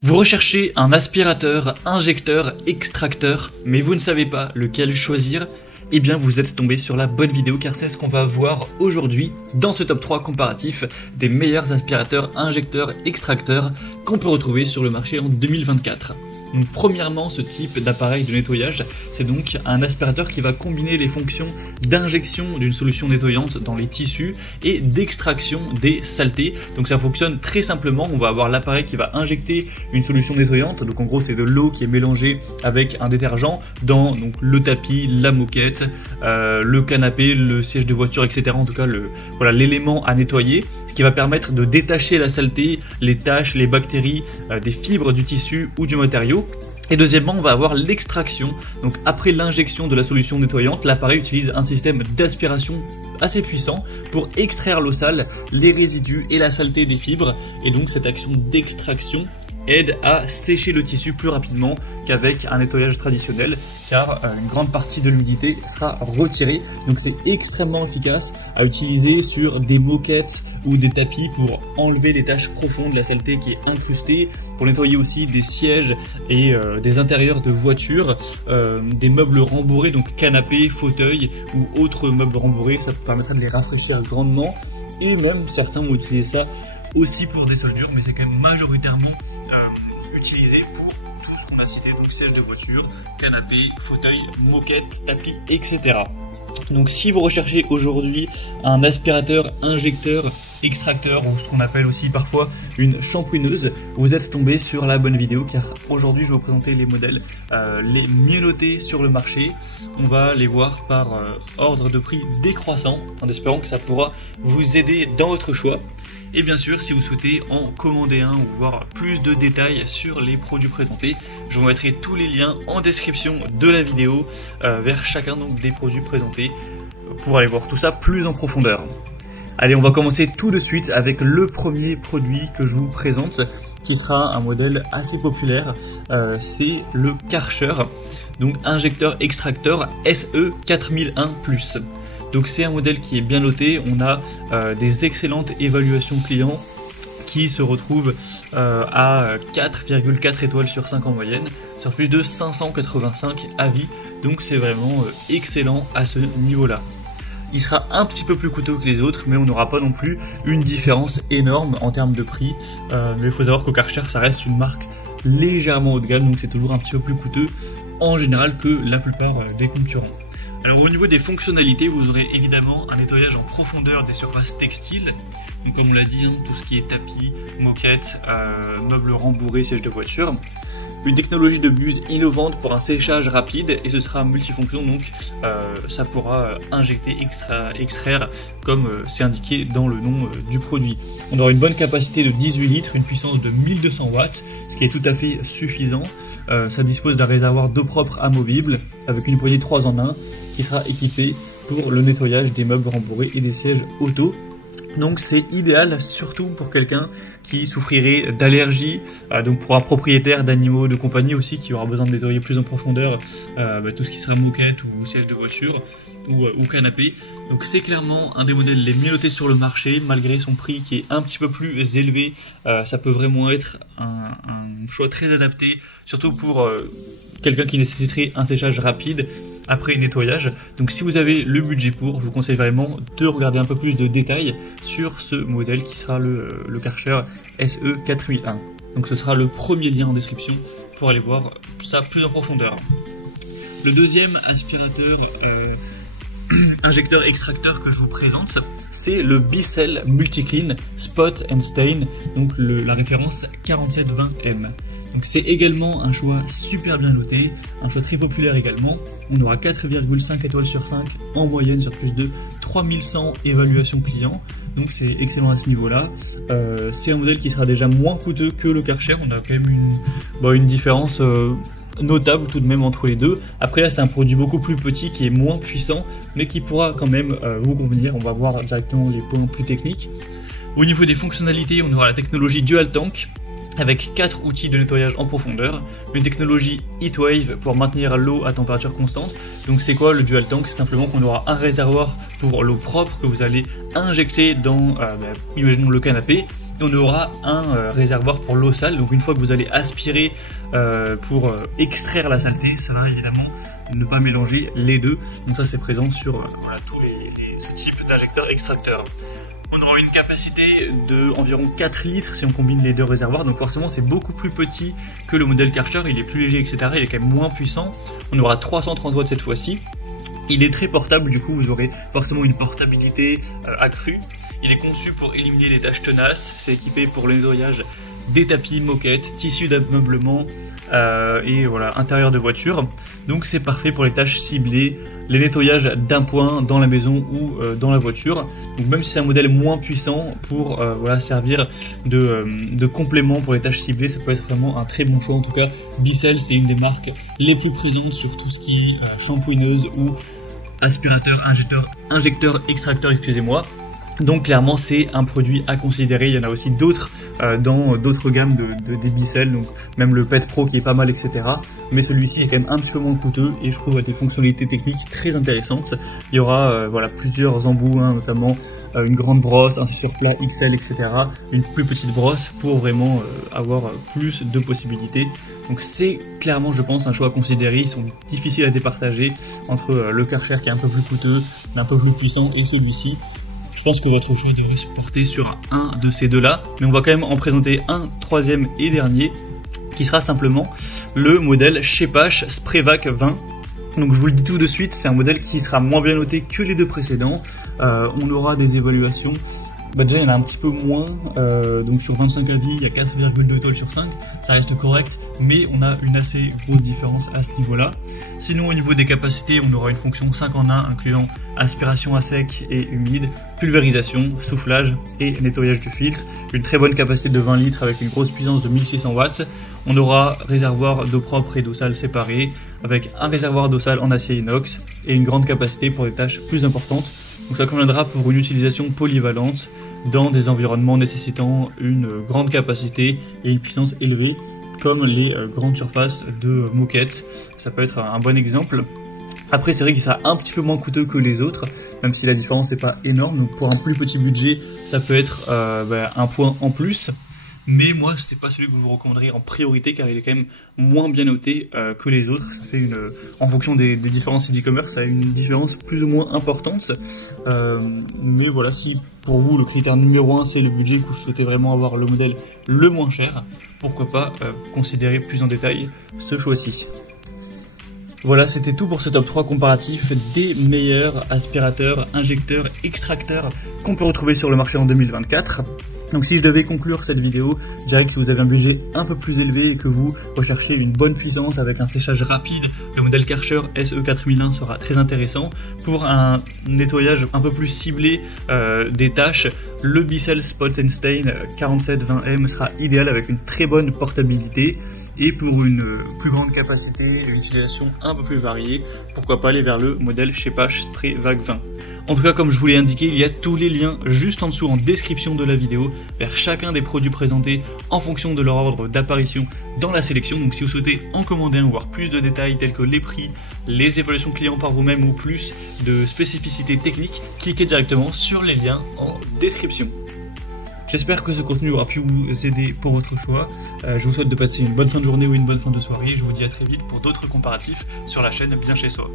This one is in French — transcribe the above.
Vous recherchez un aspirateur, injecteur, extracteur, mais vous ne savez pas lequel choisir? Eh bien vous êtes tombé sur la bonne vidéo car c'est ce qu'on va voir aujourd'hui dans ce top 3 comparatif des meilleurs aspirateurs, injecteurs, extracteurs qu'on peut retrouver sur le marché en 2024. Donc premièrement, ce type d'appareil de nettoyage, c'est donc un aspirateur qui va combiner les fonctions d'injection d'une solution nettoyante dans les tissus et d'extraction des saletés. Donc ça fonctionne très simplement, on va avoir l'appareil qui va injecter une solution nettoyante, donc en gros c'est de l'eau qui est mélangée avec un détergent dans donc, le tapis, la moquette, le canapé, le siège de voiture, etc. En tout cas l'élément à nettoyer, ce qui va permettre de détacher la saleté, les taches, les bactéries, des fibres du tissu ou du matériau. Et deuxièmement, on va avoir l'extraction. Donc après l'injection de la solution nettoyante, l'appareil utilise un système d'aspiration assez puissant pour extraire l'eau sale, les résidus et la saleté des fibres. Et donc cette action d'extraction aide à sécher le tissu plus rapidement qu'avec un nettoyage traditionnel, car une grande partie de l'humidité sera retirée. Donc c'est extrêmement efficace à utiliser sur des moquettes ou des tapis pour enlever les taches profondes, la saleté qui est incrustée, pour nettoyer aussi des sièges et des intérieurs de voitures, des meubles rembourrés, donc canapés, fauteuils ou autres meubles rembourrés. Ça permettra de les rafraîchir grandement, et même certains vont utiliser ça aussi pour des soldures, mais c'est quand même majoritairement utilisé pour tout ce qu'on a cité, donc siège de voiture, canapé, fauteuil, moquette, tapis, etc. Donc si vous recherchez aujourd'hui un aspirateur, injecteur, extracteur, ou ce qu'on appelle aussi parfois une shampooineuse, vous êtes tombé sur la bonne vidéo, car aujourd'hui je vais vous présenter les modèles les mieux notés sur le marché. On va les voir par ordre de prix décroissant, en espérant que ça pourra vous aider dans votre choix. Et bien sûr, si vous souhaitez en commander un ou voir plus de détails sur les produits présentés, je vous mettrai tous les liens en description de la vidéo vers chacun donc, des produits présentés pour aller voir tout ça plus en profondeur. Allez, on va commencer tout de suite avec le premier produit que je vous présente, qui sera un modèle assez populaire, c'est le Karcher, donc injecteur extracteur SE4001+. Donc c'est un modèle qui est bien noté, on a des excellentes évaluations clients qui se retrouvent à 4,4 étoiles sur 5 en moyenne, sur plus de 585 avis, donc c'est vraiment excellent à ce niveau-là. Il sera un petit peu plus coûteux que les autres, mais on n'aura pas non plus une différence énorme en termes de prix, mais il faut savoir que Karcher ça reste une marque légèrement haut de gamme, donc c'est toujours un petit peu plus coûteux en général que la plupart des concurrents. Alors au niveau des fonctionnalités, vous aurez évidemment un nettoyage en profondeur des surfaces textiles, donc comme on l'a dit, hein, tout ce qui est tapis, moquettes, meubles rembourrés, sièges de voiture. Une technologie de buse innovante pour un séchage rapide, et ce sera multifonction, donc ça pourra injecter, extraire comme c'est indiqué dans le nom du produit. On aura une bonne capacité de 18 litres, une puissance de 1200 watts, ce qui est tout à fait suffisant. Ça dispose d'un réservoir d'eau propre amovible avec une poignée 3 en 1 qui sera équipée pour le nettoyage des meubles rembourrés et des sièges auto. Donc c'est idéal surtout pour quelqu'un qui souffrirait d'allergies, donc pour un propriétaire d'animaux de compagnie aussi qui aura besoin de nettoyer plus en profondeur tout ce qui sera moquette ou siège de voiture ou canapé. Donc c'est clairement un des modèles les mieux notés sur le marché, malgré son prix qui est un petit peu plus élevé. Ça peut vraiment être un choix très adapté, surtout pour quelqu'un qui nécessiterait un séchage rapide après nettoyage. Donc si vous avez le budget pour, je vous conseille vraiment de regarder un peu plus de détails sur ce modèle qui sera le Karcher SE4001. Donc ce sera le premier lien en description pour aller voir ça plus en profondeur. Le deuxième aspirateur injecteur extracteur que je vous présente, c'est le Bissell Multiclean Spot and Stain, donc la référence 4720M. Donc c'est également un choix super bien noté, un choix très populaire également. On aura 4,5 étoiles sur 5 en moyenne sur plus de 3100 évaluations clients. Donc c'est excellent à ce niveau-là. C'est un modèle qui sera déjà moins coûteux que le Karcher. On a quand même une différence notable tout de même entre les deux. Après là c'est un produit beaucoup plus petit qui est moins puissant, mais qui pourra quand même vous convenir. On va voir directement les points plus techniques. Au niveau des fonctionnalités, on aura la technologie Dual Tank, avec 4 outils de nettoyage en profondeur, une technologie Heatwave pour maintenir l'eau à température constante. Donc c'est quoi le Dual Tank? C'est simplement qu'on aura un réservoir pour l'eau propre que vous allez injecter dans, imaginons le canapé, Et on aura un réservoir pour l'eau sale. Donc une fois que vous allez aspirer pour extraire la saleté, ça va évidemment ne pas mélanger les deux. Donc ça c'est présent sur voilà, tous ce type d'injecteur extracteur. On aura une capacité de environ 4 litres si on combine les deux réservoirs, donc forcément c'est beaucoup plus petit que le modèle Karcher, il est plus léger etc, il est quand même moins puissant. On aura 330 watts cette fois-ci. Il est très portable, du coup vous aurez forcément une portabilité accrue. Il est conçu pour éliminer les taches tenaces, c'est équipé pour le nettoyage des tapis, moquettes, tissus d'ameublement et voilà, intérieur de voiture. Donc c'est parfait pour les tâches ciblées, les nettoyages d'un point dans la maison ou dans la voiture. Donc même si c'est un modèle moins puissant, pour voilà, servir de complément pour les tâches ciblées, ça peut être vraiment un très bon choix. En tout cas, Bissell c'est une des marques les plus présentes sur tout ce qui est shampooineuse ou aspirateur, injecteur, extracteur, excusez-moi. Donc clairement c'est un produit à considérer. Il y en a aussi d'autres dans d'autres gammes des Bissell, donc même le Pet Pro qui est pas mal etc. Mais celui-ci est quand même un petit peu moins coûteux et je trouve des fonctionnalités techniques très intéressantes. Il y aura voilà, plusieurs embouts, hein, notamment une grande brosse, un surplat XL etc. Une plus petite brosse pour vraiment avoir plus de possibilités. Donc c'est clairement je pense un choix à considérer. Ils sont difficiles à départager entre le Karcher qui est un peu plus coûteux, un peu plus puissant et celui-ci. Je pense que votre choix devrait se porter sur un de ces deux-là, mais on va quand même en présenter un troisième et dernier, qui sera simplement le modèle Schepasch Spreevac 20. Donc je vous le dis tout de suite, c'est un modèle qui sera moins bien noté que les deux précédents. On aura des évaluations, déjà il y en a un petit peu moins, donc sur 25 avis il y a 4,2 étoiles sur 5, ça reste correct, mais on a une assez grosse différence à ce niveau-là. Sinon au niveau des capacités, on aura une fonction 5 en 1 incluant aspiration à sec et humide, pulvérisation, soufflage et nettoyage du filtre. Une très bonne capacité de 20 litres avec une grosse puissance de 1600 watts. On aura réservoir d'eau propre et d'eau sale séparés, avec un réservoir d'eau sale en acier inox et une grande capacité pour des tâches plus importantes. Donc ça conviendra pour une utilisation polyvalente dans des environnements nécessitant une grande capacité et une puissance élevée, comme les grandes surfaces de moquettes. Ça peut être un bon exemple. Après c'est vrai qu'il sera un petit peu moins coûteux que les autres, même si la différence n'est pas énorme. Donc pour un plus petit budget, ça peut être un point en plus. Mais moi, c'est pas celui que je vous recommanderais en priorité car il est quand même moins bien noté que les autres. Ça fait en fonction des différents sites e-commerce, ça a une différence plus ou moins importante. Mais voilà, si pour vous le critère numéro 1 c'est le budget, que vous souhaitez vraiment avoir le modèle le moins cher, pourquoi pas considérer plus en détail ce choix-ci. Voilà, c'était tout pour ce top 3 comparatif des meilleurs aspirateurs, injecteurs, extracteurs qu'on peut retrouver sur le marché en 2024. Donc si je devais conclure cette vidéo, je dirais que si vous avez un budget un peu plus élevé et que vous recherchez une bonne puissance avec un séchage rapide, le modèle Karcher SE4001 sera très intéressant. Pour un nettoyage un peu plus ciblé des tâches, le Bissell Spot & Stain 4720M sera idéal avec une très bonne portabilité. Et pour une plus grande capacité, une utilisation un peu plus variée, pourquoi pas aller vers le modèle Schepasch Spreevac 20. En tout cas, comme je vous l'ai indiqué, il y a tous les liens juste en dessous en description de la vidéo vers chacun des produits présentés en fonction de leur ordre d'apparition dans la sélection. Donc si vous souhaitez en commander un ou voir plus de détails tels que les prix, les évaluations clients par vous-même ou plus de spécificités techniques, cliquez directement sur les liens en description. J'espère que ce contenu aura pu vous aider pour votre choix. Je vous souhaite de passer une bonne fin de journée ou une bonne fin de soirée. Je vous dis à très vite pour d'autres comparatifs sur la chaîne Bien Chez Soi.